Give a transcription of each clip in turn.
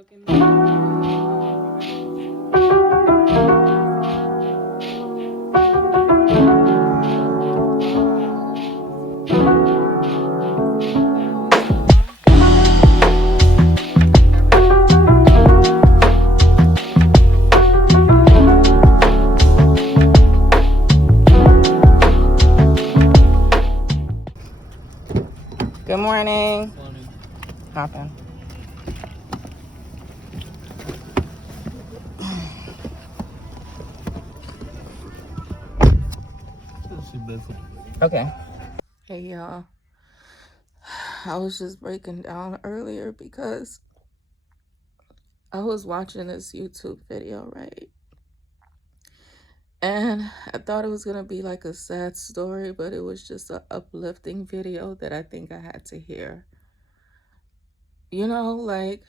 Good morning. Hop in. Okay. Hey y'all. I was just breaking down earlier because I was watching this YouTube video, right? And I thought it was gonna be like a sad story, but it was just an uplifting video that I think I had to hear. You know, like,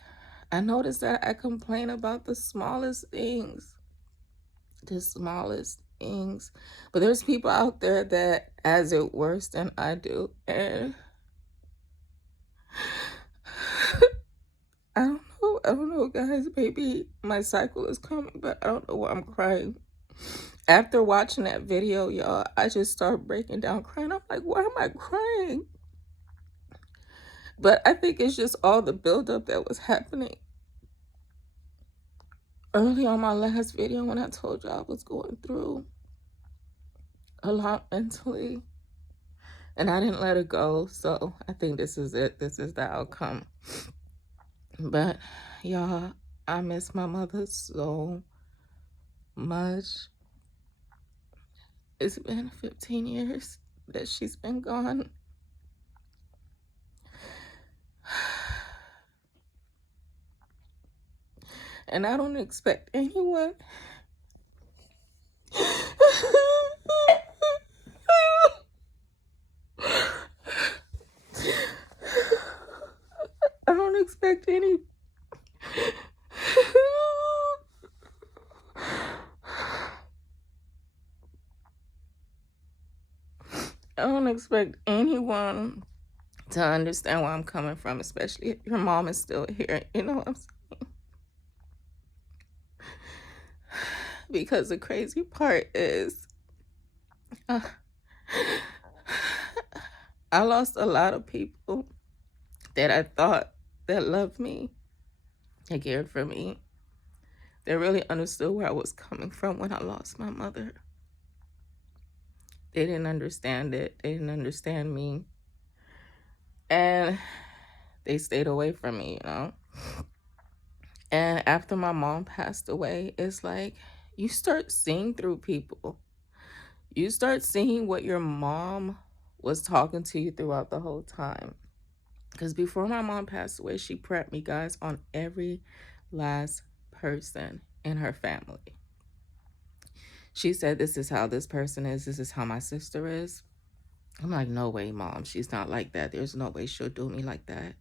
I noticed that I complain about the smallest things. But there's people out there that has it worse than I do. And I don't know, guys. Maybe my cycle is coming, but I don't know why I'm crying. After watching that video, y'all, I just started breaking down crying. I'm like, why am I crying? But I think it's just all the buildup that was happening. Early on my last video when I told y'all I was going through a lot mentally and I didn't let it go. So I think this is it. This is the outcome. But y'all, I miss my mother so much. It's been 15 years that she's been gone. And I don't expect anyone I don't expect any I don't expect anyone to understand where I'm coming from, especially if your mom is still here. You know what I'm saying? Because the crazy part is I lost a lot of people that I thought that loved me, that cared for me, that really understood where I was coming from when I lost my mother. They didn't understand it. They didn't understand me. And they stayed away from me, you know? And after my mom passed away, it's like you start seeing through people. You start seeing what your mom was talking to you throughout the whole time. Because before my mom passed away, she prepped me, guys, on every last person in her family. She said, this is how this person is. This is how my sister is. I'm like, no way, Mom. She's not like that. There's no way she'll do me like that.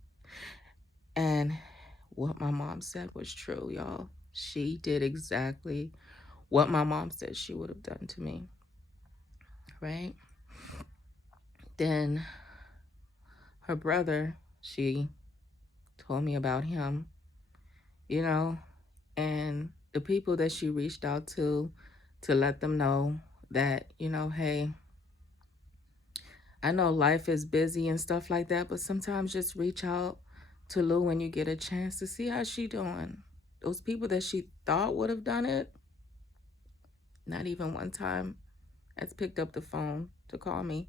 And what my mom said was true, y'all. She did exactly what my mom said she would have done to me. Right? Then her brother, she told me about him, you know, and the people that she reached out to let them know that, you know, hey, I know life is busy and stuff like that, but sometimes just reach out to Lou when you get a chance to see how she doing. Those people that she thought would have done it, not even one time has picked up the phone to call me.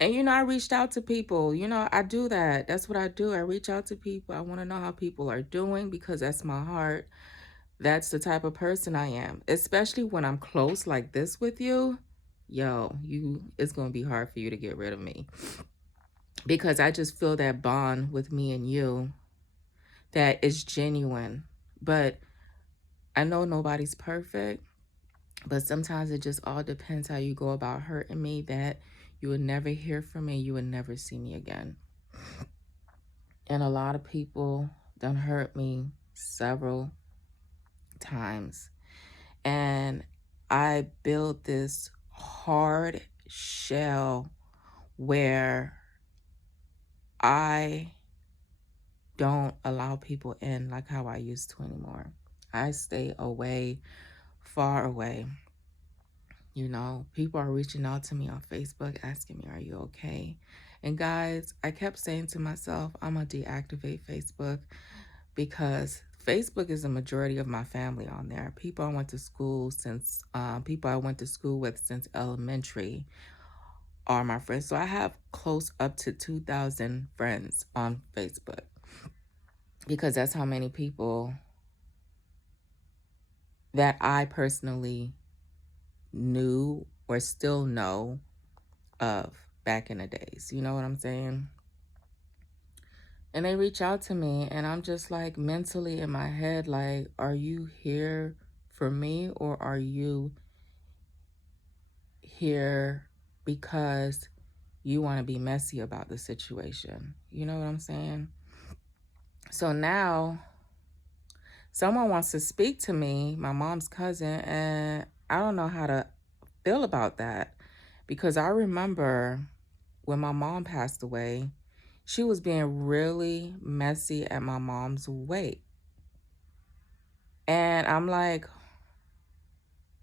And, you know, I reached out to people. You know, I do that. That's what I do. I reach out to people. I want to know how people are doing because that's my heart. That's the type of person I am, especially when I'm close like this with you. Yo, it's going to be hard for you to get rid of me because I just feel that bond with me and you that is genuine. But I know nobody's perfect, but sometimes it just all depends how you go about hurting me, that you would never hear from me, you would never see me again. And a lot of people done hurt me several times. And I built this hard shell where I don't allow people in like how I used to anymore. I stay away, far away. You know, people are reaching out to me on Facebook asking me, are you okay? And guys, I kept saying to myself, I'm going to deactivate Facebook because Facebook is the majority of my family on there. People I went to school since, people I went to school with since elementary are my friends. So I have close up to 2,000 friends on Facebook because that's how many people that I personally knew or still know of back in the days. You know what I'm saying? And they reach out to me and I'm just like mentally in my head, like, are you here for me or are you here because you want to be messy about the situation? You know what I'm saying? So now someone wants to speak to me, my mom's cousin, and I don't know how to feel about that because I remember when my mom passed away, she was being really messy at my mom's wake. And I'm like,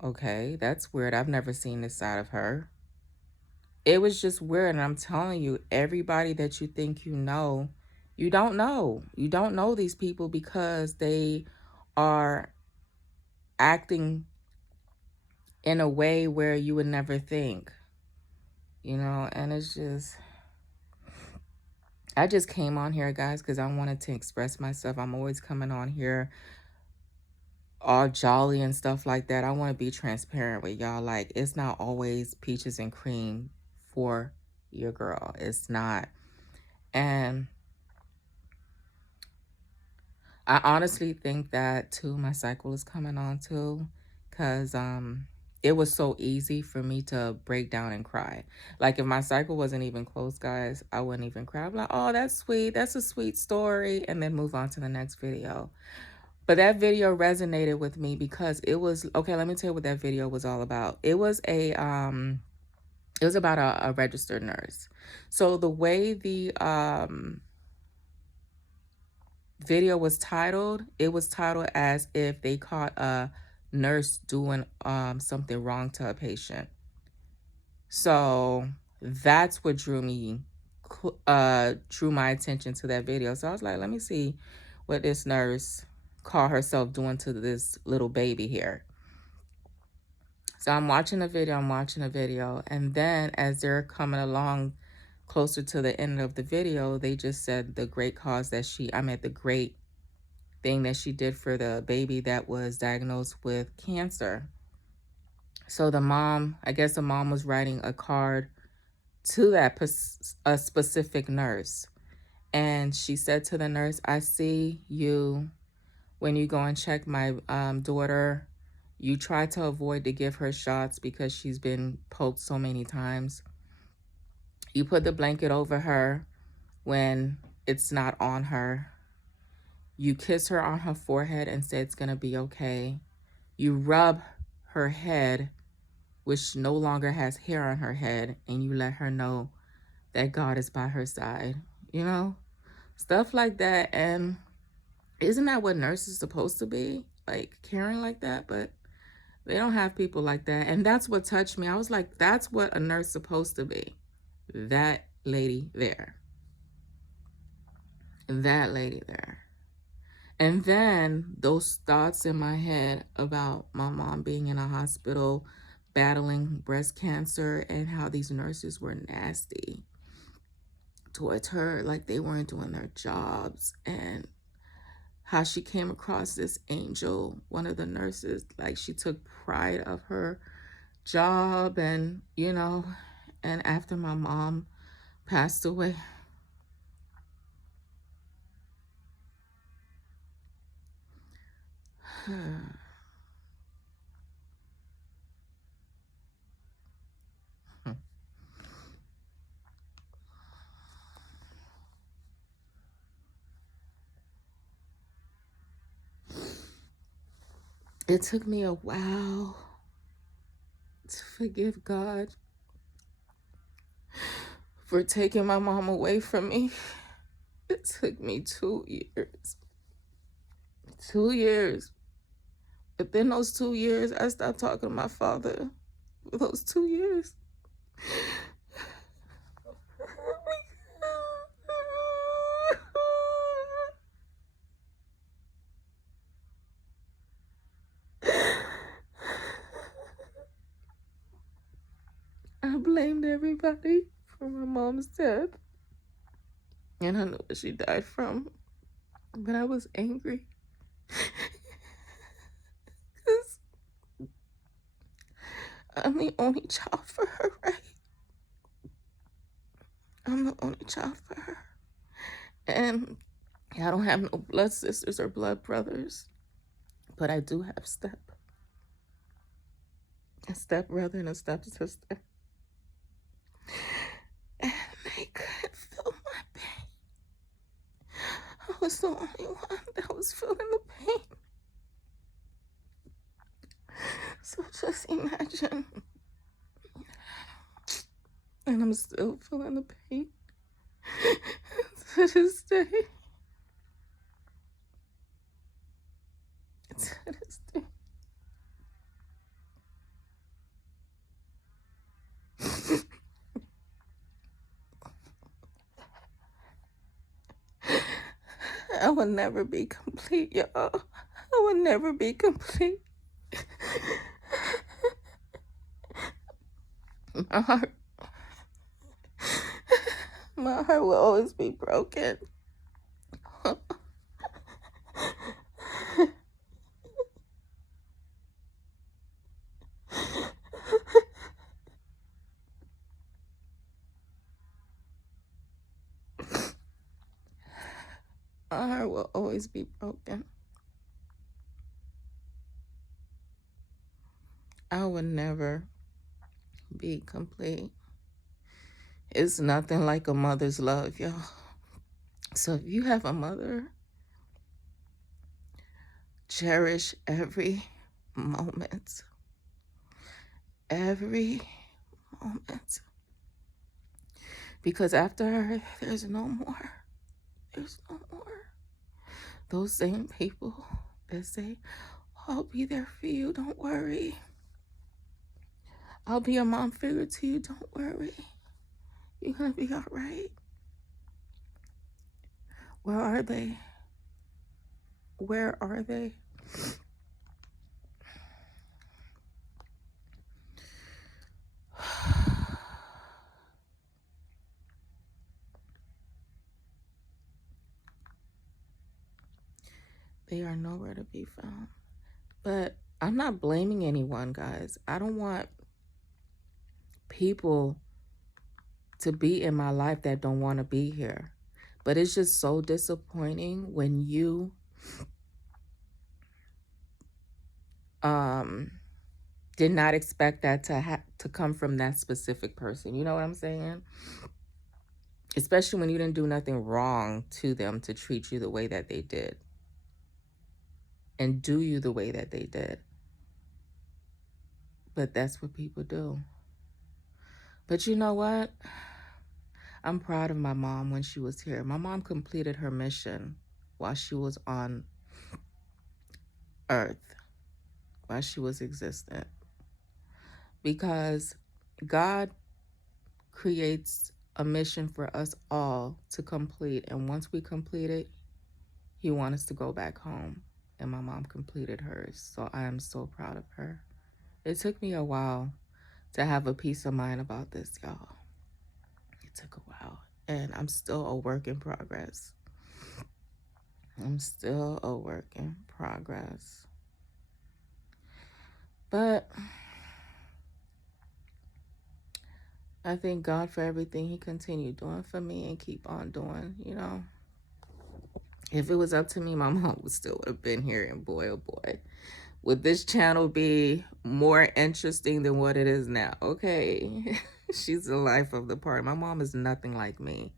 okay, that's weird. I've never seen this side of her. It was just weird. And I'm telling you, everybody that you think you know, you don't know. You don't know these people because they are acting in a way where you would never think, you know, and it's just, I just came on here, guys, because I wanted to express myself. I'm always coming on here all jolly and stuff like that. I want to be transparent with y'all. Like, it's not always peaches and cream for your girl. It's not. And I honestly think that too, my cycle is coming on too, because it was so easy for me to break down and cry. Like if my cycle wasn't even close, guys, I wouldn't even cry. I'm like, oh, that's sweet. That's a sweet story. And then move on to the next video. But that video resonated with me because it was, okay, let me tell you what that video was all about. It was it was about a registered nurse. So the way the video was titled, it was titled as if they caught a nurse doing something wrong to a patient. So that's what drew my attention to that video. So I was like, let me see what this nurse called herself doing to this little baby here. So I'm watching a video, and then as they're coming along closer to the end of the video, they just said the great cause that the great thing that she did for the baby that was diagnosed with cancer. So the mom, I guess the mom was writing a card to a specific nurse. And she said to the nurse, I see you when you go and check my daughter. You try to avoid to give her shots because she's been poked so many times. You put the blanket over her when it's not on her. You kiss her on her forehead and say it's going to be okay. You rub her head, which no longer has hair on her head, and you let her know that God is by her side. You know, stuff like that. And isn't that what nurses are supposed to be? Like caring like that, but they don't have people like that. And that's what touched me. I was like, that's what a nurse is supposed to be. That lady there. That lady there. And then those thoughts in my head about my mom being in a hospital battling breast cancer and how these nurses were nasty towards her, like they weren't doing their jobs, and how she came across this angel, one of the nurses, like she took pride of her job. And you know, and after my mom passed away, it took me a while to forgive God for taking my mom away from me. It took me 2 years. 2 years. Within those 2 years, I stopped talking to my father. For those 2 years. I blamed everybody for my mom's death. And I knew what she died from. But I was angry. Because I'm the only child for her, right? I'm the only child for her. And I don't have no blood sisters or blood brothers. But I do have a step brother and a step sister. And they couldn't feel my pain. I was the only one that was feeling the pain. So just imagine. And I'm still feeling the pain to this day. To this day. I will never be complete, y'all. I will never be complete. My heart will always be broken. My heart will always be broken. I will never be complete. It's nothing like a mother's love, y'all. So if you have a mother, cherish every moment. Every moment. Because after her, there's no more. There's no more. Those same people that say, I'll be there for you, don't worry. I'll be a mom figure to you, don't worry. You're gonna be all right. Where are they? Where are they? They are nowhere to be found. But I'm not blaming anyone, guys. I don't want people to be in my life that don't want to be here. But it's just so disappointing when you did not expect that to come from that specific person. You know what I'm saying? Especially when you didn't do nothing wrong to them to treat you the way that they did. And do you the way that they did. But that's what people do. But you know what? I'm proud of my mom when she was here. My mom completed her mission while she was on earth, while she was existent. Because God creates a mission for us all to complete. And once we complete it, He wants us to go back home. And my mom completed hers. So I am so proud of her. It took me a while to have a peace of mind about this, y'all. It took a while. And I'm still a work in progress. I'm still a work in progress. But I thank God for everything He continued doing for me and keep on doing, you know. If it was up to me, my mom would still have been here. And boy, oh boy, would this channel be more interesting than what it is now? Okay. She's the life of the party. My mom is nothing like me.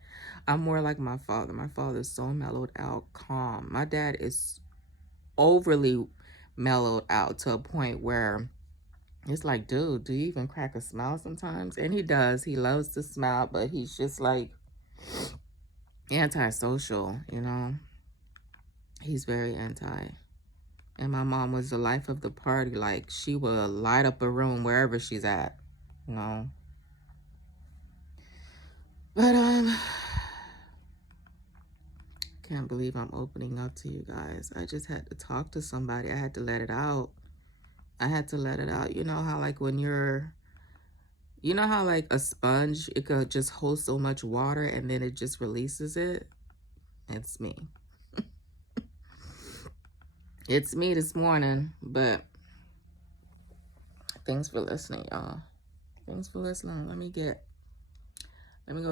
I'm more like my father. My father is so mellowed out, calm. My dad is overly mellowed out to a point where it's like, dude, do you even crack a smile sometimes? And he does. He loves to smile, but he's just like, antisocial, you know. He's very anti. And my mom was the life of the party. Like, she will light up a room wherever she's at, you know. But, can't believe I'm opening up to you guys. I just had to talk to somebody. I had to let it out. I had to let it out. You know how, like, when you're, you know how, like, a sponge, it could just hold so much water and then it just releases it? It's me. It's me this morning, but thanks for listening, y'all. Thanks for listening. Let me go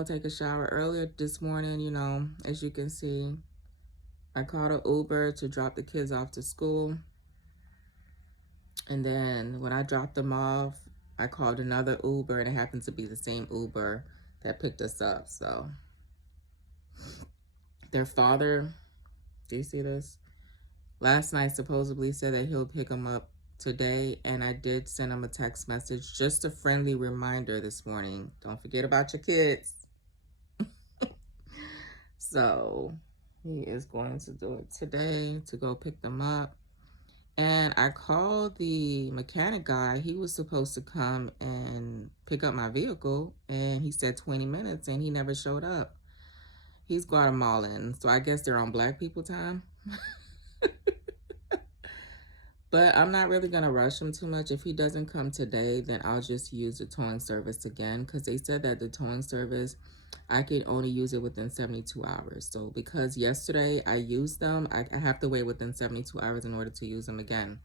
take a shower. Earlier this morning, you know, as you can see, I called an Uber to drop the kids off to school. And then when I dropped them off, I called another Uber, and it happened to be the same Uber that picked us up. So their father, do you see this? Last night supposedly said that he'll pick them up today, and I did send him a text message, just a friendly reminder this morning. Don't forget about your kids. So he is going to do it today to go pick them up. And I called the mechanic guy. He was supposed to come and pick up my vehicle, and he said 20 minutes, and he never showed up. He's Guatemalan, so I guess they're on black people time. But I'm not really going to rush him too much. If he doesn't come today, then I'll just use the towing service again, because they said that the towing service, I can only use it within 72 hours. So because yesterday I used them, I have to wait within 72 hours in order to use them again.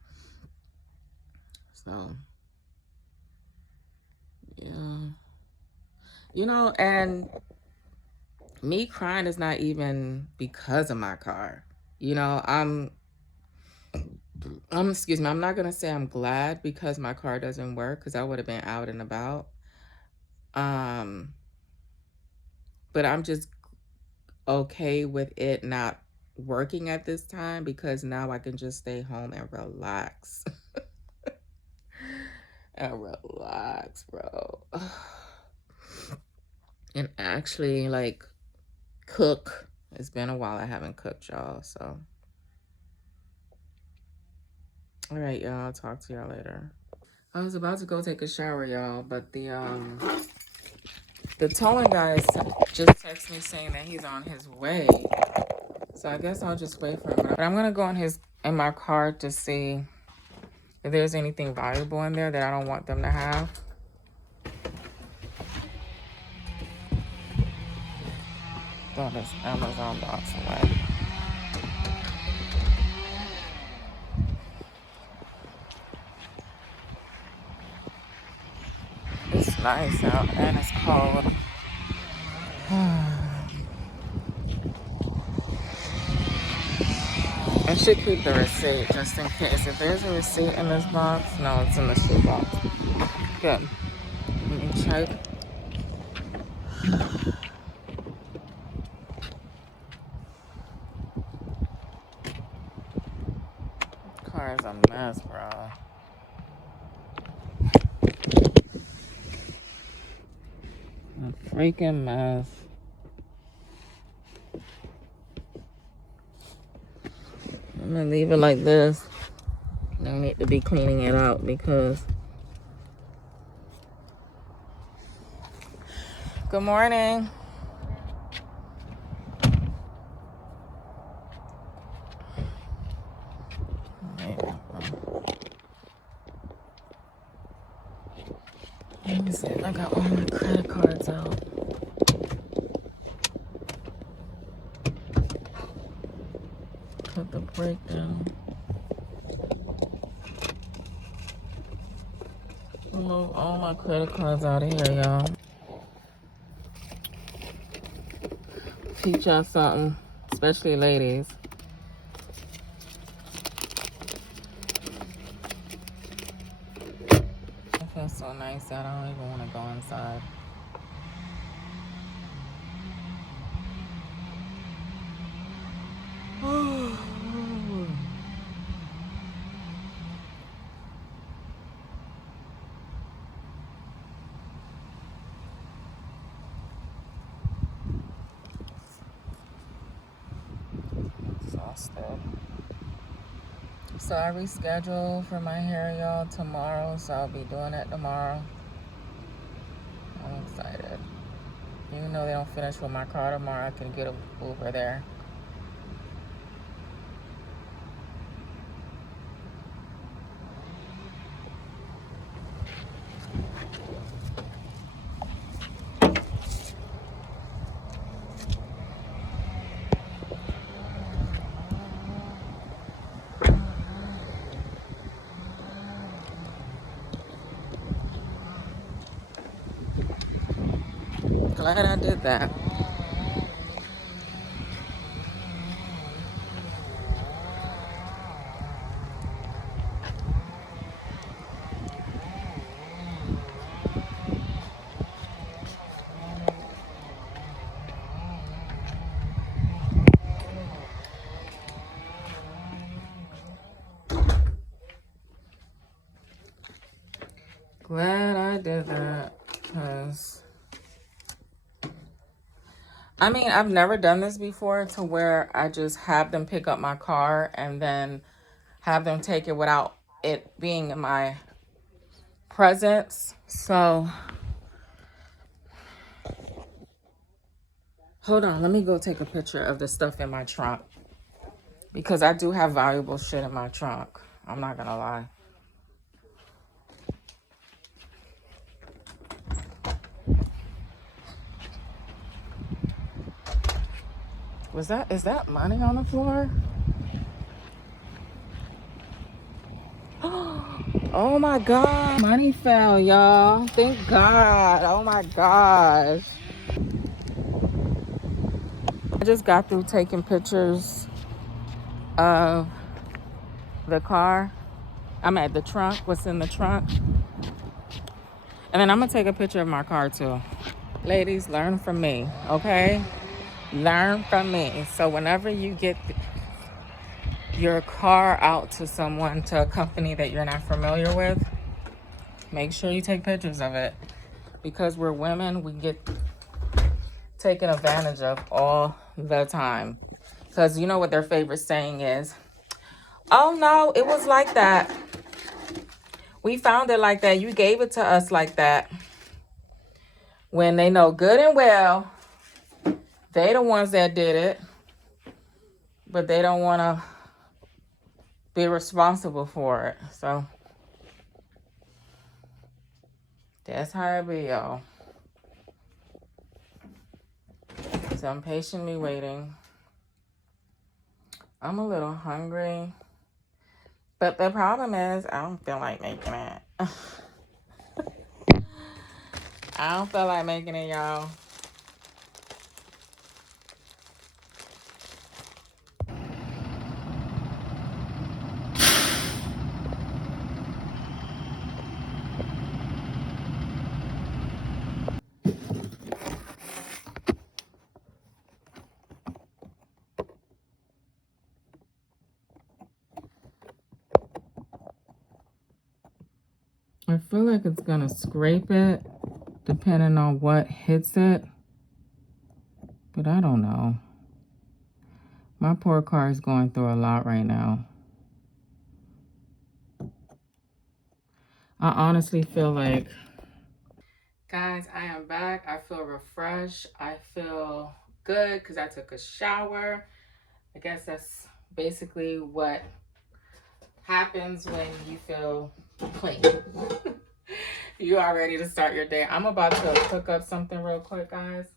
So, yeah. You know, and me crying is not even because of my car. You know, excuse me, I'm not going to say I'm glad because my car doesn't work, because I would have been out and about. But I'm just okay with it not working at this time, because now I can just stay home and relax. And relax, bro. And actually, like, cook. It's been a while I haven't cooked, y'all, so. All right, y'all. I'll talk to y'all later. I was about to go take a shower, y'all, but the towing guy just texted me saying that he's on his way. So I guess I'll just wait for him. But I'm gonna go in my car to see if there's anything valuable in there that I don't want them to have. Throw this Amazon box away. It's nice out and it's cold. I should keep the receipt just in case. If there's a receipt in this box, no, it's in the shoe box. Good. Let me check. Car is a mess, bro. A freaking mess. I'm gonna leave it like this. No need to be cleaning it out because. Good morning. Let me see if I got all my credit cards out. Put the brake down. Move all my credit cards out of here, y'all. Teach y'all something, especially ladies. It feels so nice that I don't even want to go inside. exhausted. So I rescheduled for my hair, y'all, tomorrow. So I'll be doing it tomorrow. I'm excited. Even though they don't finish with my car tomorrow, I can get an Uber there. Glad I did that. Glad I did that, because I mean, I've never done this before, to where I just have them pick up my car and then have them take it without it being in my presence. So hold on, let me go take a picture of the stuff in my trunk, because I do have valuable shit in my trunk. I'm not gonna lie. Is that money on the floor? Oh my God, money fell, y'all. Thank God. Oh my gosh. I just got through taking pictures of the car. I'm at the trunk, what's in the trunk. And then I'm gonna take a picture of my car too. Ladies, learn from me, okay? Learn from me. So whenever you get your car out to someone, to a company that you're not familiar with, make sure you take pictures of it. Because we're women, we get taken advantage of all the time. Because you know what their favorite saying is? Oh no, it was like that. We found it like that. You gave it to us like that. When they know good and well, they the ones that did it. But they don't want to be responsible for it. So that's how it be, y'all. So I'm patiently waiting. I'm a little hungry. But the problem is, I don't feel like making it. I don't feel like making it, y'all. I feel like it's gonna scrape it, depending on what hits it. But I don't know. My poor car is going through a lot right now. I honestly feel like... Guys, I am back. I feel refreshed. I feel good because I took a shower. I guess that's basically what happens when you feel clean. You are ready to start your day. I'm about to cook up something real quick, guys,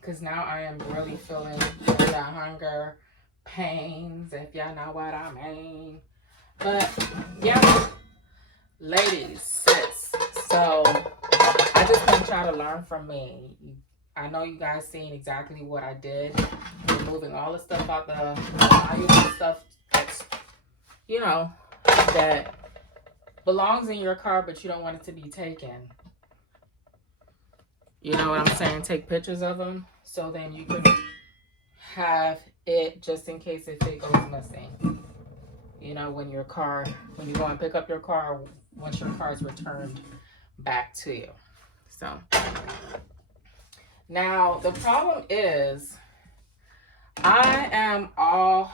because now I am really feeling the hunger pains, if y'all know what I mean. But yeah, ladies, sis, so I just want y'all to learn from me. I know you guys seen exactly what I did, removing all the stuff out, the valuable stuff that's, you know, that belongs in your car, but you don't want it to be taken. You know what I'm saying? Take pictures of them, so then you can have it just in case if it goes missing. You know, when you go and pick up your car, once your car is returned back to you. So now the problem is, I am all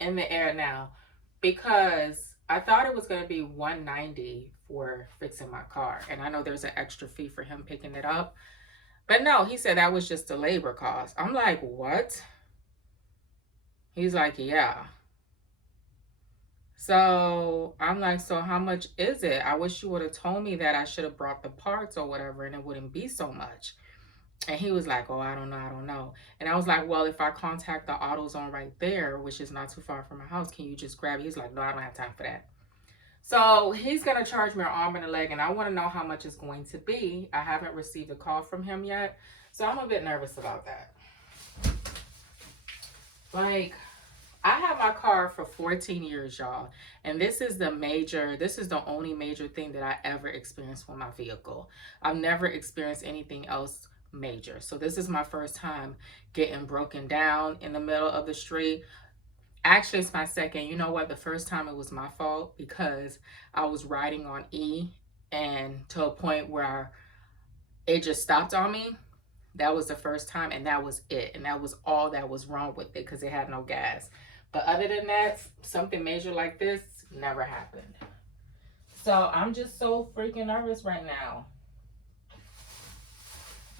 in the air now because I thought it was going to be $190 for fixing my car. And I know there's an extra fee for him picking it up. But no, he said that was just the labor cost. I'm like, what? He's like, yeah. So I'm like, so how much is it? I wish you would have told me that I should have brought the parts or whatever and it wouldn't be so much. And he was like, oh, I don't know. And I was like, well, if I contact the AutoZone right there, which is not too far from my house, can you just grab it? He's like, no, I don't have time for that. So he's going to charge me an arm and a leg, and I want to know how much it's going to be. I haven't received a call from him yet, so I'm a bit nervous about that. Like, I had my car for 14 years, y'all, and this is the only major thing that I ever experienced with my vehicle. I've never experienced anything else major. So this is my first time getting broken down in the middle of the street. Actually, it's my second. You know what? The first time it was my fault because I was riding on E, and to a point where it just stopped on me. That was the first time, and that was it. And that was all that was wrong with it because it had no gas. But other than that, something major like this never happened. So I'm just so freaking nervous right now.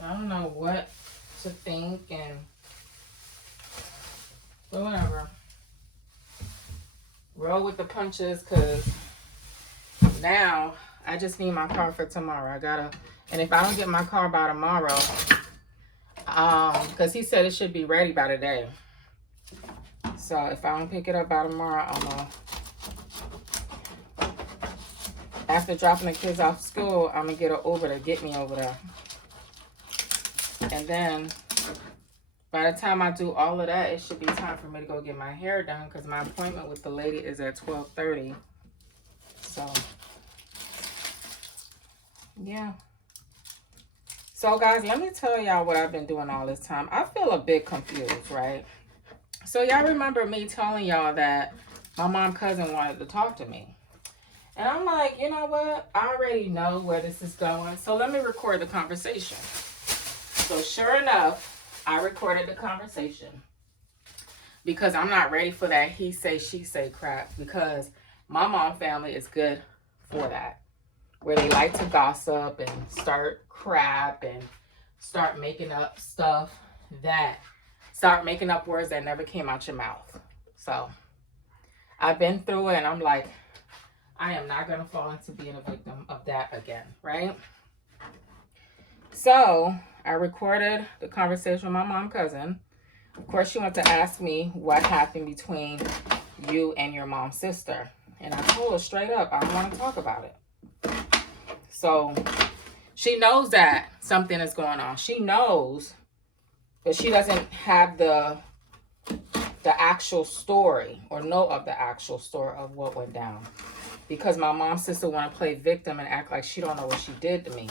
I don't know what to think, but whatever. Roll with the punches, because now I just need my car for tomorrow. And if I don't get my car by tomorrow, because he said it should be ready by today. So if I don't pick it up by tomorrow, after dropping the kids off school, I'm gonna get an Uber to get me over there. And then by the time I do all of that, it should be time for me to go get my hair done because my appointment with the lady is at 12:30. So, yeah. So, guys, let me tell y'all what I've been doing all this time. I feel a bit confused, right? So, y'all remember me telling y'all that my mom cousin wanted to talk to me. And I'm like, you know what? I already know where this is going. So, let me record the conversation. So, sure enough, I recorded the conversation because I'm not ready for that he say, she say crap, because my mom family is good for that, where they like to gossip and start crap and start making up words that never came out your mouth. So I've been through it, and I'm like, I am not going to fall into being a victim of that again, right? So I recorded the conversation with my mom cousin. Of course, she wanted to ask me what happened between you and your mom's sister. And I told her straight up, I don't want to talk about it. So she knows that something is going on. She knows, but she doesn't have the actual story or know of the actual story of what went down. Because my mom's sister want to play victim and act like she don't know what she did to me.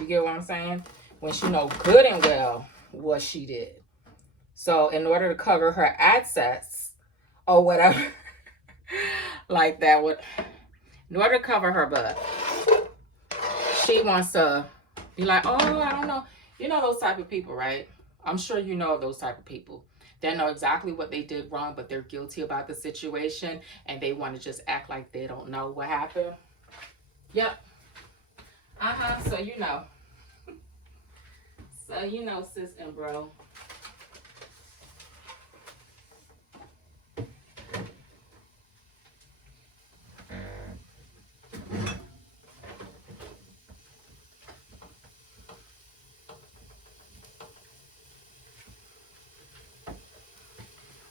You get what I'm saying? When she know good and well what she did. So in order to cover her assets or whatever, like that, in order to cover her butt, she wants to be like, oh, I don't know. You know those type of people, right? I'm sure you know those type of people. They know exactly what they did wrong, but they're guilty about the situation, and they want to just act like they don't know what happened. Yep. So you know. So you know, sis and bro.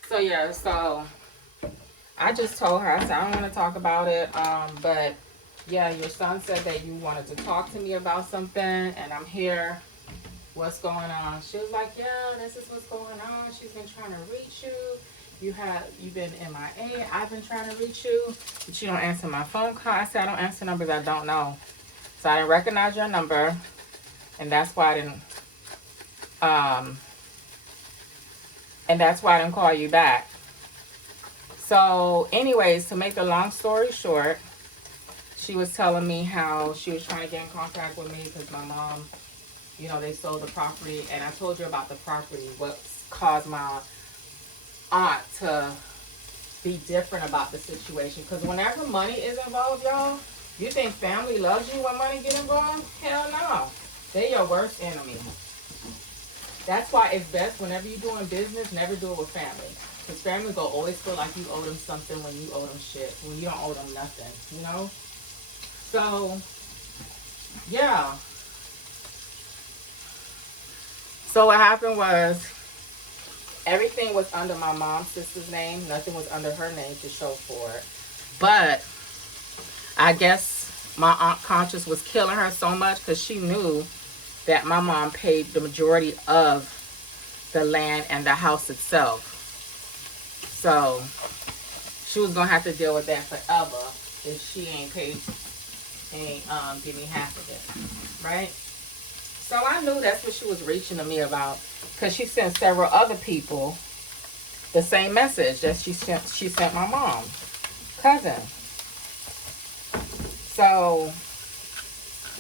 So yeah, so I just told her, I said, I don't want to talk about it. But yeah, your son said that you wanted to talk to me about something, and I'm here. What's going on? She was like, yeah, this is what's going on. She's been trying to reach you. You've been MIA. I've been trying to reach you, but you don't answer my phone call. I said, I don't answer numbers I don't know. So I didn't recognize your number, and that's why I didn't call you back. So anyways, to make the long story short, she was telling me how she was trying to get in contact with me because my mom, you know, they sold the property, and I told you about the property, what caused my aunt to be different about the situation. Because whenever money is involved, y'all, you think family loves you when money get involved? Hell no. They're your worst enemy. That's why it's best whenever you're doing business, never do it with family. Because family will always feel like you owe them something when you owe them shit. When you don't owe them nothing, you know? So, yeah. So what happened was, everything was under my mom's sister's name. Nothing was under her name to show for it. But I guess my Aunt Conscious was killing her so much because she knew that my mom paid the majority of the land and the house itself. So she was going to have to deal with that forever if she ain't give me half of it. Right? So I knew that's what she was reaching to me about, because she sent several other people the same message that she sent my mom, cousin. So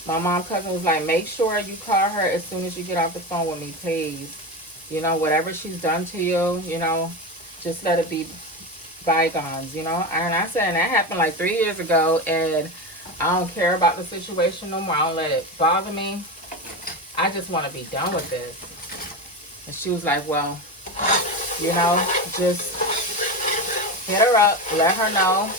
my mom cousin was like, make sure you call her as soon as you get off the phone with me, please. You know, whatever she's done to you, you know, just let it be bygones, you know. And I said, and that happened like 3 years ago, and I don't care about the situation no more. I don't let it bother me. I just want to be done with this. And she was like, well, you know, just hit her up, let her know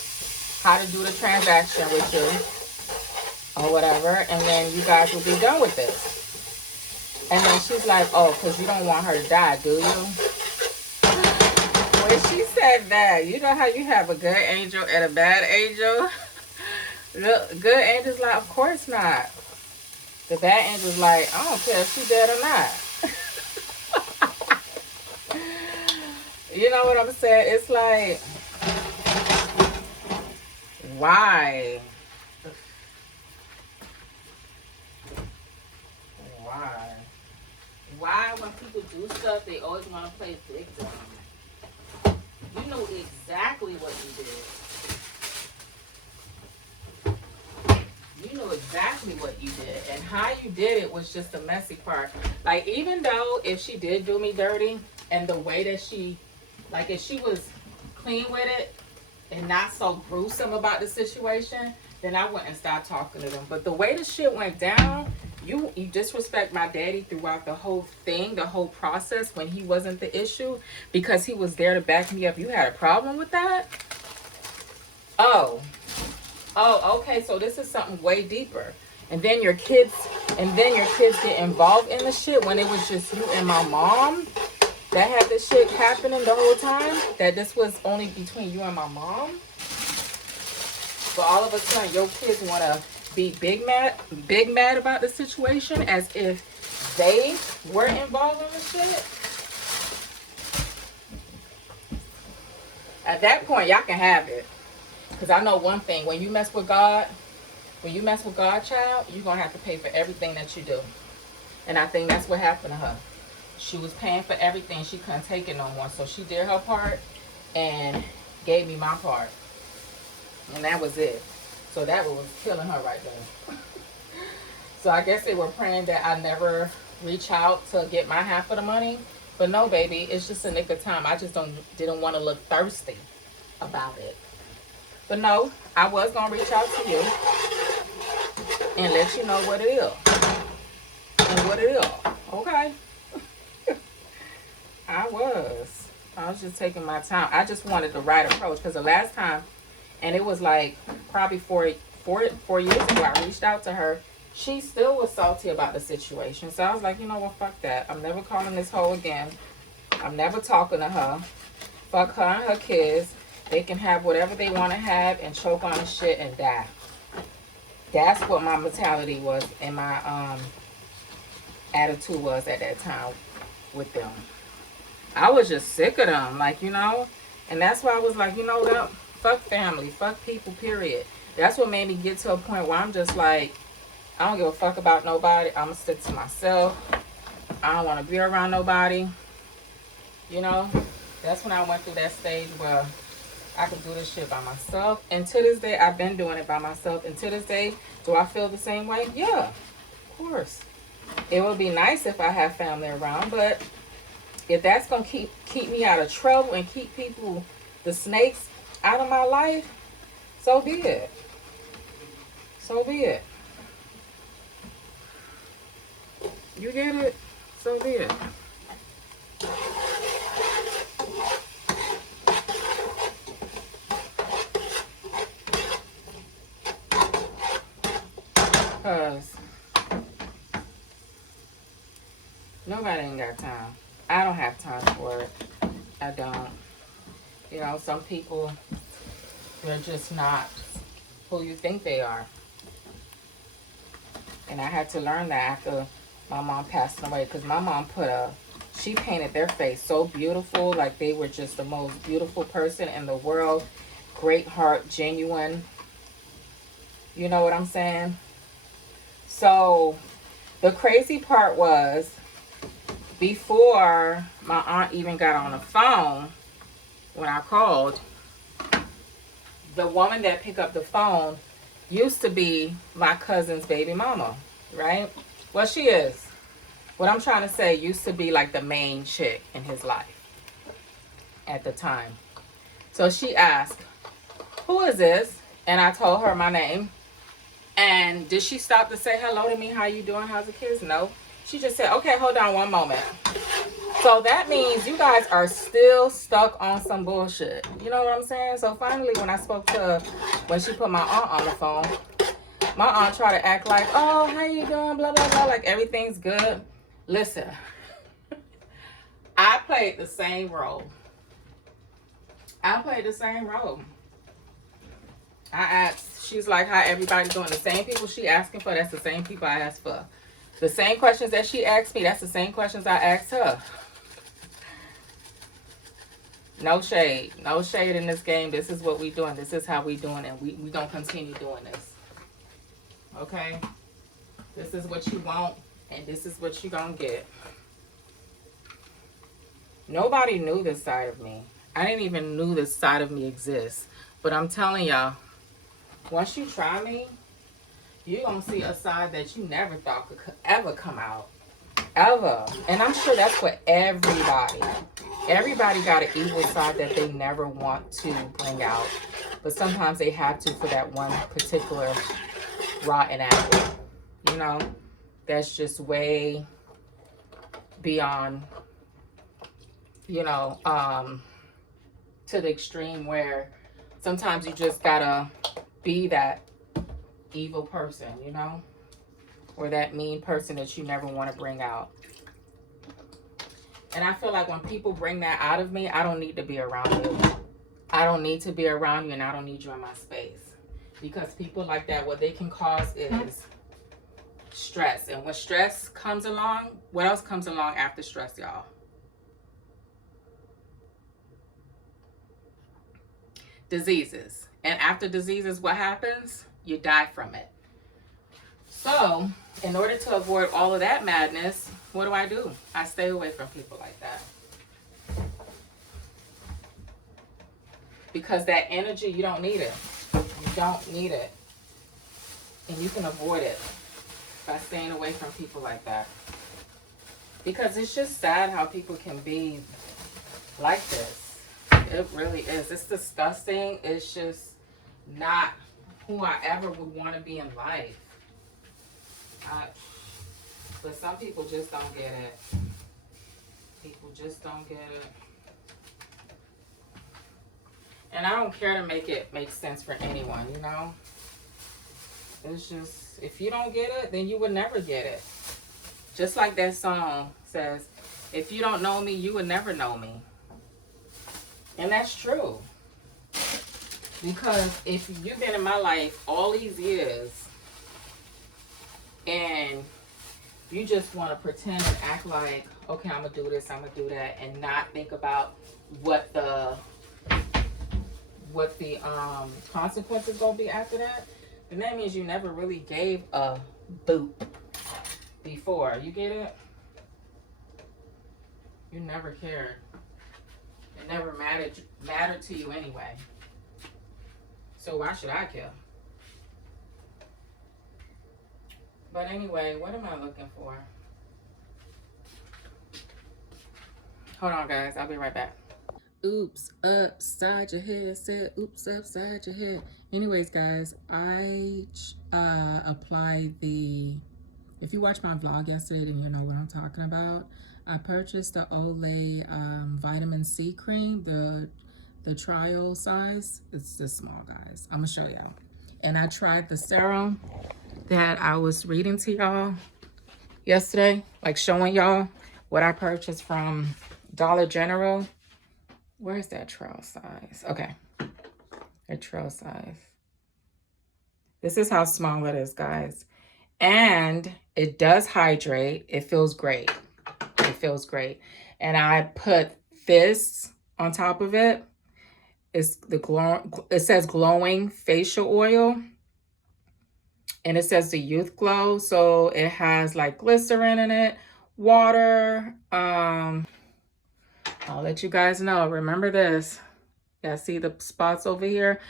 how to do the transaction with you or whatever, and then you guys will be done with this. And then she's like, oh, because you don't want her to die, do you? When she said that, you know how you have a good angel and a bad angel? The good angel's like, of course not. The bad angel's like, I don't care if she's dead or not. You know what I'm saying? It's like, why? Why? Why when people do stuff, they always want to play victim? You know exactly what you did. You know exactly what you did, and how you did it was just the messy part. Like, even though if she did do me dirty, and the way that she, like, if she was clean with it and not so gruesome about the situation, then I wouldn't start talking to them. But the way the shit went down, you disrespect my daddy throughout the whole thing, the whole process, when he wasn't the issue, because he was there to back me up. You had a problem with that? Oh, okay, so this is something way deeper. And then your kids get involved in the shit when it was just you and my mom that had this shit happening the whole time, that this was only between you and my mom. But all of a sudden your kids want to be big mad about the situation as if they were involved in the shit. At that point, y'all can have it. Because I know one thing, when you mess with God, child, you're going to have to pay for everything that you do. And I think that's what happened to her. She was paying for everything. She couldn't take it no more. So she did her part and gave me my part. And that was it. So that was killing her right there. So I guess they were praying that I never reach out to get my half of the money. But no, baby, it's just a nick of time. I just didn't want to look thirsty about it. But no, I was going to reach out to you and let you know what it is. And what it is. Okay? I was just taking my time. I just wanted the right approach. Because the last time, and it was like probably four years ago, I reached out to her. She still was salty about the situation. So I was like, you know what, fuck that. I'm never calling this hoe again. I'm never talking to her. Fuck her and her kids. They can have whatever they want to have and choke on the shit and die. That's what my mentality was and my attitude was at that time with them. I was just sick of them, like, you know. And that's why I was like, you know what? Fuck family. Fuck people, period. That's what made me get to a point where I'm just like, I don't give a fuck about nobody. I'm going to stick to myself. I don't want to be around nobody. You know? That's when I went through that stage where I could do this shit by myself. And to this day, I've been doing it by myself. And to this day, do I feel the same way? Yeah, of course. It would be nice if I had family around, but if that's gonna keep me out of trouble and keep people, the snakes, out of my life, so be it. So be it. You get it? So be it. Because nobody ain't got time. I don't have time for it. I don't. You know, some people, they're just not who you think they are. And I had to learn that after my mom passed away. Because my mom she painted their face so beautiful. Like they were just the most beautiful person in the world. Great heart, genuine. You know what I'm saying? So the crazy part was, before my aunt even got on the phone, when I called, the woman that picked up the phone used to be my cousin's baby mama, right? Well, she is. What I'm trying to say, used to be like the main chick in his life at the time. So she asked, who is this? And I told her my name. And did she stop to say hello to me? How you doing? How's the kids? No. She just said, okay, hold on one moment. So that means you guys are still stuck on some bullshit. You know what I'm saying? So finally, when I spoke to her, when she put my aunt on the phone, my aunt tried to act like, oh, how you doing? Blah, blah, blah. Like everything's good. Listen, I played the same role. I played the same role. I asked, she's like, how everybody's doing? The same people she asking for, that's the same people I asked for. The same questions that she asked me, that's the same questions I asked her. No shade. No shade in this game. This is what we doing. This is how we doing, and we gonna continue doing this. Okay? This is what you want, and this is what you gonna get. Nobody knew this side of me. I didn't even knew this side of me exists. But I'm telling y'all, once you try me, you're gonna see a side that you never thought could ever come out. Ever. And I'm sure that's for everybody. Everybody got an evil side that they never want to bring out. But sometimes they have to for that one particular rotten apple. You know? That's just way beyond, you know, to the extreme where sometimes you just gotta be that evil person, you know? Or that mean person that you never want to bring out. And I feel like when people bring that out of me, I don't need to be around you. I don't need to be around you, and I don't need you in my space. Because people like that, what they can cause is stress. And when stress comes along, what else comes along after stress, y'all? Diseases. And after diseases, what happens? You die from it. So, in order to avoid all of that madness, what do? I stay away from people like that. Because that energy, you don't need it. You don't need it. And you can avoid it by staying away from people like that. Because it's just sad how people can be like this. It really is. It's disgusting. It's just not who I ever would want to be in life. But some people just don't get it. People just don't get it. And I don't care to make it make sense for anyone, you know? It's just, if you don't get it, then you would never get it. Just like that song says, if you don't know me, you would never know me. And that's true. Because if you've been in my life all these years, and you just want to pretend and act like, okay, I'm going to do this, I'm going to do that, and not think about what the consequences going to be after that, then that means you never really gave a boot before. You get it? You never cared. It never mattered to you anyway. So why should I care? But anyway, what am I looking for? Hold on, guys. I'll be right back. Oops, upside your head. Said oops, upside your head. Anyways, guys, I applied the... If you watched my vlog yesterday, then you know what I'm talking about. I purchased the Olay vitamin C cream, the trial size. It's this small, guys. I'm gonna show y'all. And I tried the serum that I was reading to y'all yesterday, like showing y'all what I purchased from Dollar General. Where's that trial size? Okay, a trial size. This is how small it is, guys. And it does hydrate. It feels great. It feels great. And I put this on top of it. It's the glow. It says glowing facial oil. And it says the youth glow. So it has like glycerin in it, water. I'll let you guys know. Remember this. Yeah, see the spots over here?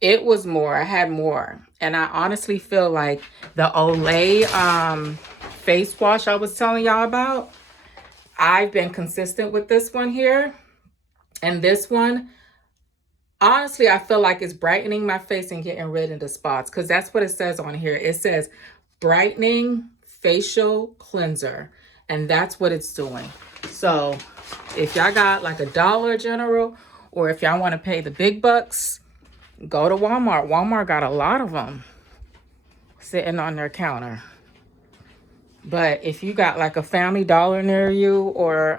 It was more. I had more. And I honestly feel like the Olay face wash I was telling y'all about, I've been consistent with this one here. And this one, honestly, I feel like it's brightening my face and getting rid of the spots, because that's what it says on here. It says brightening facial cleanser, and that's what it's doing. So if y'all got like a Dollar General, or if y'all want to pay the big bucks, go to Walmart. Walmart got a lot of them sitting on their counter. But if you got like a Family Dollar near you, or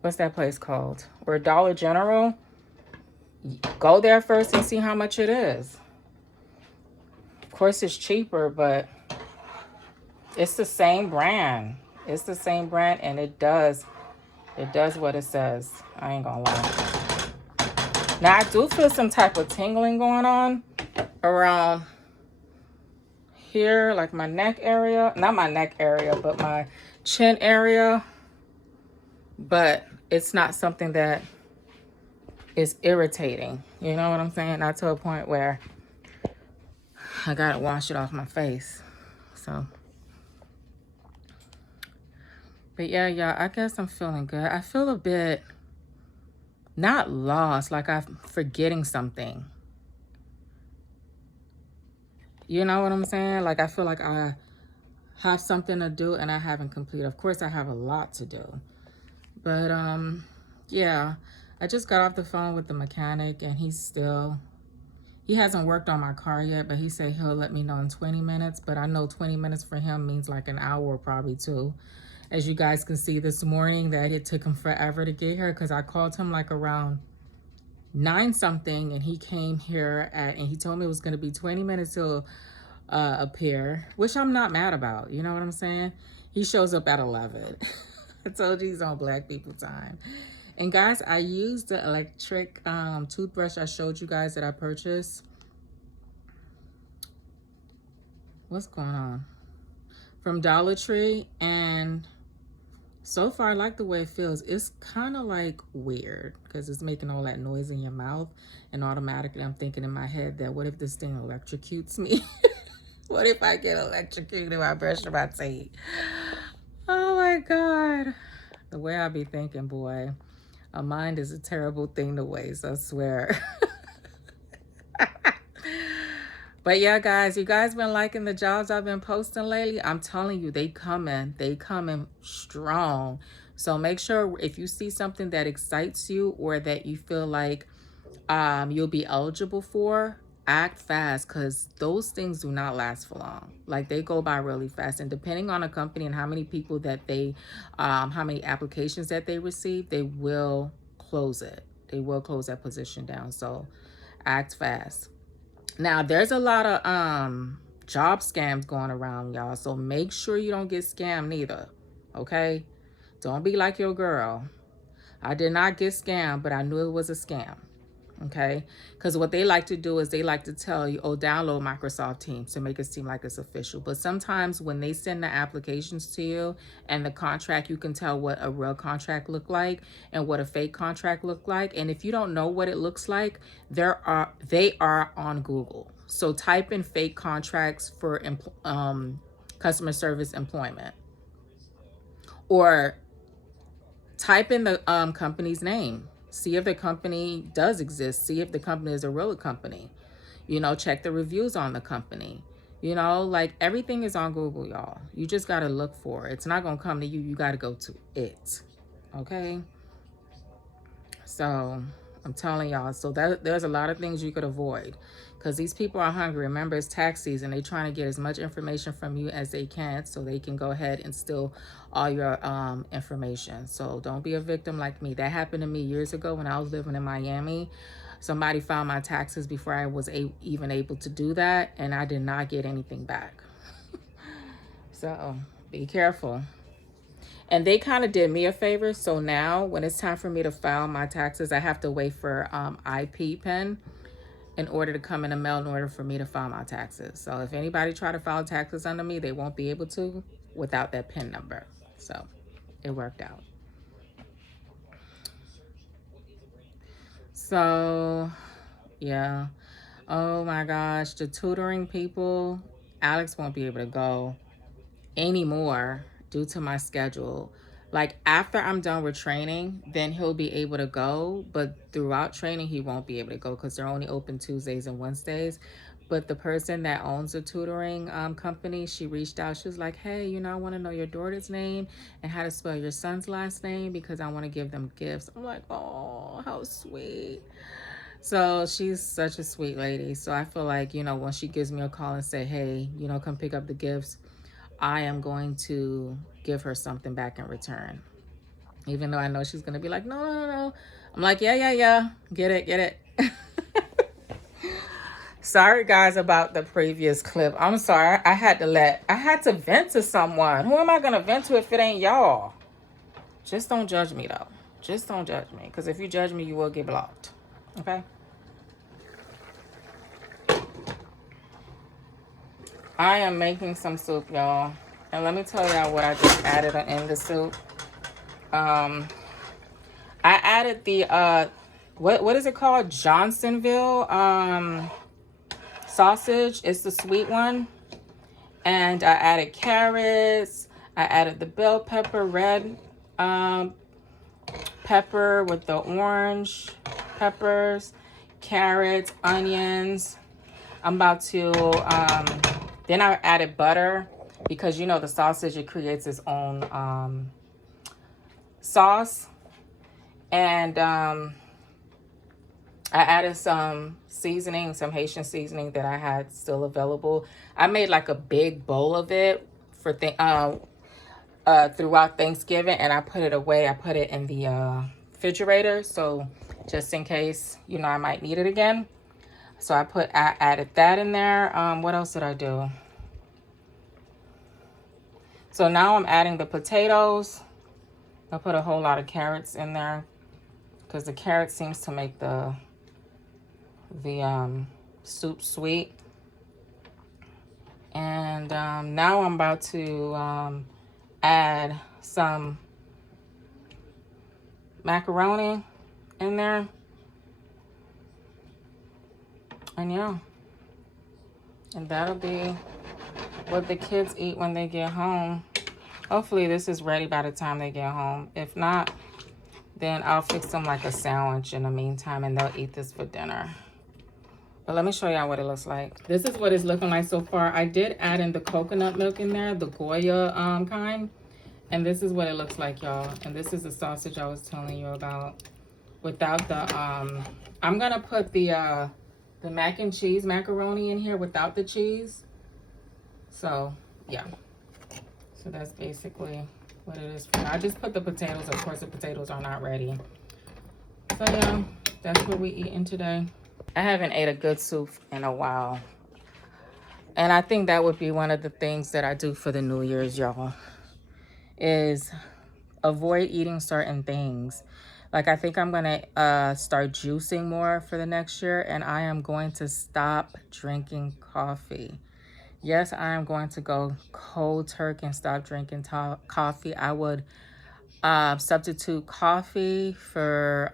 what's that place called? Or Dollar General, go there first and see how much it is. Of course, it's cheaper, but it's the same brand. It's the same brand, and it does what it says. I ain't gonna lie. Now, I do feel some type of tingling going on around here, like my neck area. Not my neck area, but my chin area. But it's not something that is irritating. You know what I'm saying? Not to a point where I gotta wash it off my face. So, but yeah, I guess I'm feeling good. I feel a bit not lost, like I'm forgetting something. You know what I'm saying? Like I feel like I have something to do and I haven't completed. Of course, I have a lot to do. But yeah, I just got off the phone with the mechanic, and he hasn't worked on my car yet, but he said he'll let me know in 20 minutes. But I know 20 minutes for him means like an hour or probably two. As you guys can see this morning, that it took him forever to get here, because I called him like around 9 something, and he came here and he told me it was going to be 20 minutes till appear, which I'm not mad about. You know what I'm saying? He shows up at 11. I told you he's on black people time. And guys, I used the electric toothbrush I showed you guys that I purchased. What's going on? From Dollar Tree, and so far I like the way it feels. It's kind of like weird because it's making all that noise in your mouth, and automatically I'm thinking in my head that what if this thing electrocutes me? What if I get electrocuted while brushing my teeth? Oh my God. The way I be thinking, boy. A mind is a terrible thing to waste, I swear. But yeah, guys, you guys been liking the jobs I've been posting lately? I'm telling you, they coming strong. So make sure if you see something that excites you or that you feel like you'll be eligible for, act fast, because those things do not last for long. Like they go by really fast, and depending on a company and how many people that they how many applications that they receive, they will close it. They will close that position down. So act fast. Now there's a lot of job scams going around, y'all, so make sure you don't get scammed neither. Okay, don't be like your girl. I did not get scammed, but I knew it was a scam. Okay, because what they like to do is they like to tell you, oh, download Microsoft Teams to make it seem like it's official. But sometimes when they send the applications to you and the contract, you can tell what a real contract look like and what a fake contract look like. And if you don't know what it looks like, they are on Google. So type in fake contracts for customer service employment, or type in the company's name. See if the company does exist. See if the company is a real company. You know, check the reviews on the company. You know, like everything is on Google, y'all. You just got to look for it. It's not going to come to you. You got to go to it. Okay? So I'm telling y'all, so there's a lot of things you could avoid because these people are hungry. Remember, it's tax season. They're trying to get as much information from you as they can so they can go ahead and steal all your information. So don't be a victim like me. That happened to me years ago when I was living in Miami. Somebody found my taxes before I was even able to do that, and I did not get anything back. So be careful. And they kind of did me a favor. So now when it's time for me to file my taxes, I have to wait for IP pen in order to come in the mail in order for me to file my taxes. So if anybody try to file taxes under me, they won't be able to without that PIN number. So it worked out. So yeah. Oh my gosh, the tutoring people, Alex won't be able to go anymore due to my schedule. Like after I'm done with training, then he'll be able to go, but throughout training he won't be able to go because they're only open Tuesdays and Wednesdays. But the person that owns the tutoring company, she reached out. She was like, hey, you know, I want to know your daughter's name and how to spell your son's last name because I want to give them gifts. I'm like, oh, how sweet. So she's such a sweet lady. So I feel like, you know, when she gives me a call and say, hey, you know, come pick up the gifts, I am going to give her something back in return. Even though I know she's going to be like, no, no, no, no. I'm like, yeah. Get it. Sorry, guys, about the previous clip. I'm sorry. I had to vent to someone. Who am I going to vent to if it ain't y'all? Just don't judge me, though. Just don't judge me. Because if you judge me, you will get blocked. Okay? I am making some soup, y'all. And let me tell y'all what I just added in the soup. I added the, what is it called? Johnsonville sausage. It's the sweet one. And I added carrots. I added the bell pepper, red pepper with the orange peppers, carrots, onions. I'm about to, then I added butter because, you know, the sausage, it creates its own sauce. And I added some seasoning, some Haitian seasoning that I had still available. I made like a big bowl of it for throughout Thanksgiving, and I put it away. I put it in the refrigerator, so just in case, you know, I might need it again. So I added that in there. What else did I do? So now I'm adding the potatoes. I put a whole lot of carrots in there because the carrot seems to make the soup sweet. And now I'm about to add some macaroni in there. And yeah, and that'll be what the kids eat when they get home. Hopefully this is ready by the time they get home. If not, then I'll fix them like a sandwich in the meantime and they'll eat this for dinner. But let me show y'all what it looks like. This is what it's looking like so far. I did add in the coconut milk in there, the Goya kind. And this is what it looks like, y'all. And this is the sausage I was telling you about. Without the, I'm gonna put the mac and cheese macaroni in here without the cheese. So yeah, so that's basically what it is for now. I just put the potatoes. Of course the potatoes are not ready. So yeah, that's what we eating today. I haven't ate a good soup in a while, and I think that would be one of the things that I do for the New Year's, y'all, is avoid eating certain things. Like, I think I'm gonna start juicing more for the next year, and I am going to stop drinking coffee. Yes, I am going to go cold turkey and stop drinking coffee. I would substitute coffee for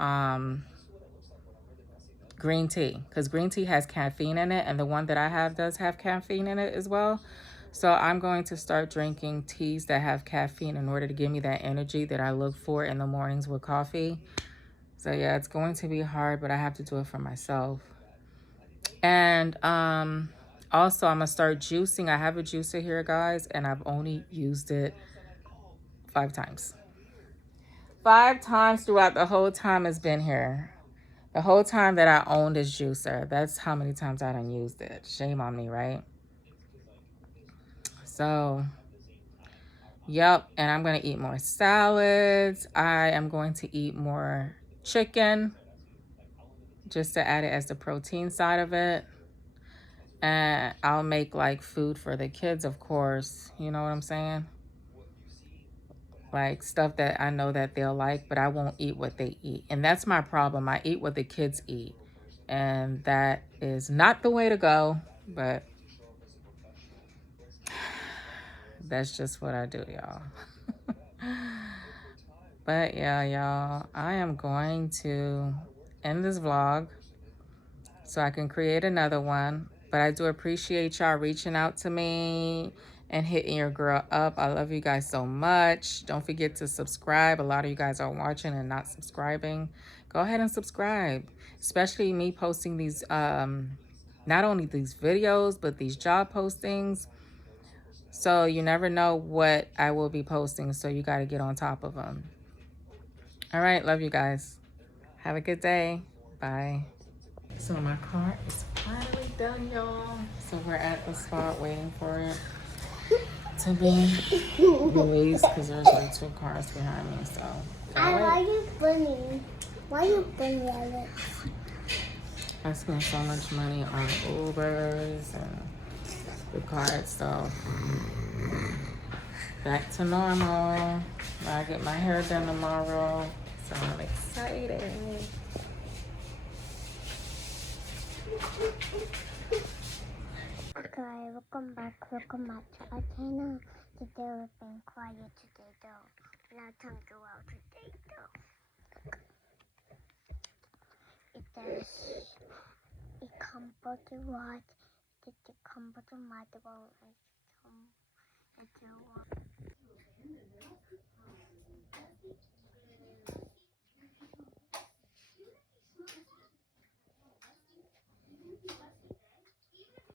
green tea, because green tea has caffeine in it, and the one that I have does have caffeine in it as well. So I'm going to start drinking teas that have caffeine in order to give me that energy that I look for in the mornings with coffee. So yeah, it's going to be hard, but I have to do it for myself. And also I'm gonna start juicing. I have a juicer here, guys, and I've only used it 5 times. 5 times throughout the whole time it's been here. The whole time that I owned this juicer. That's how many times I done used it. Shame on me, right? So, yep. And I'm going to eat more salads. I am going to eat more chicken just to add it as the protein side of it. And I'll make like food for the kids, of course. You know what I'm saying? Like stuff that I know that they'll like, but I won't eat what they eat. And that's my problem. I eat what the kids eat. And that is not the way to go, but that's just what I do, y'all. But yeah, y'all, I am going to end this vlog so I can create another one. But I do appreciate y'all reaching out to me and hitting your girl up. I love you guys so much. Don't forget to subscribe. A lot of you guys are watching and not subscribing. Go ahead and subscribe, especially me posting these, not only these videos, but these job postings. So you never know what I will be posting, so you got to get on top of them. All right, love you guys. Have a good day. Bye. So my car is finally done, y'all. So we're at the spot waiting for it to be released because there's like 2 cars behind me. So why are you burning? Why are you burning it? I spent so much money on Ubers and the car itself. Back to normal. I get my hair done tomorrow, so I'm excited. Okay, welcome back to our channel. Today we've been quiet today though. No time to go out today though. It does. It come to what? It come to my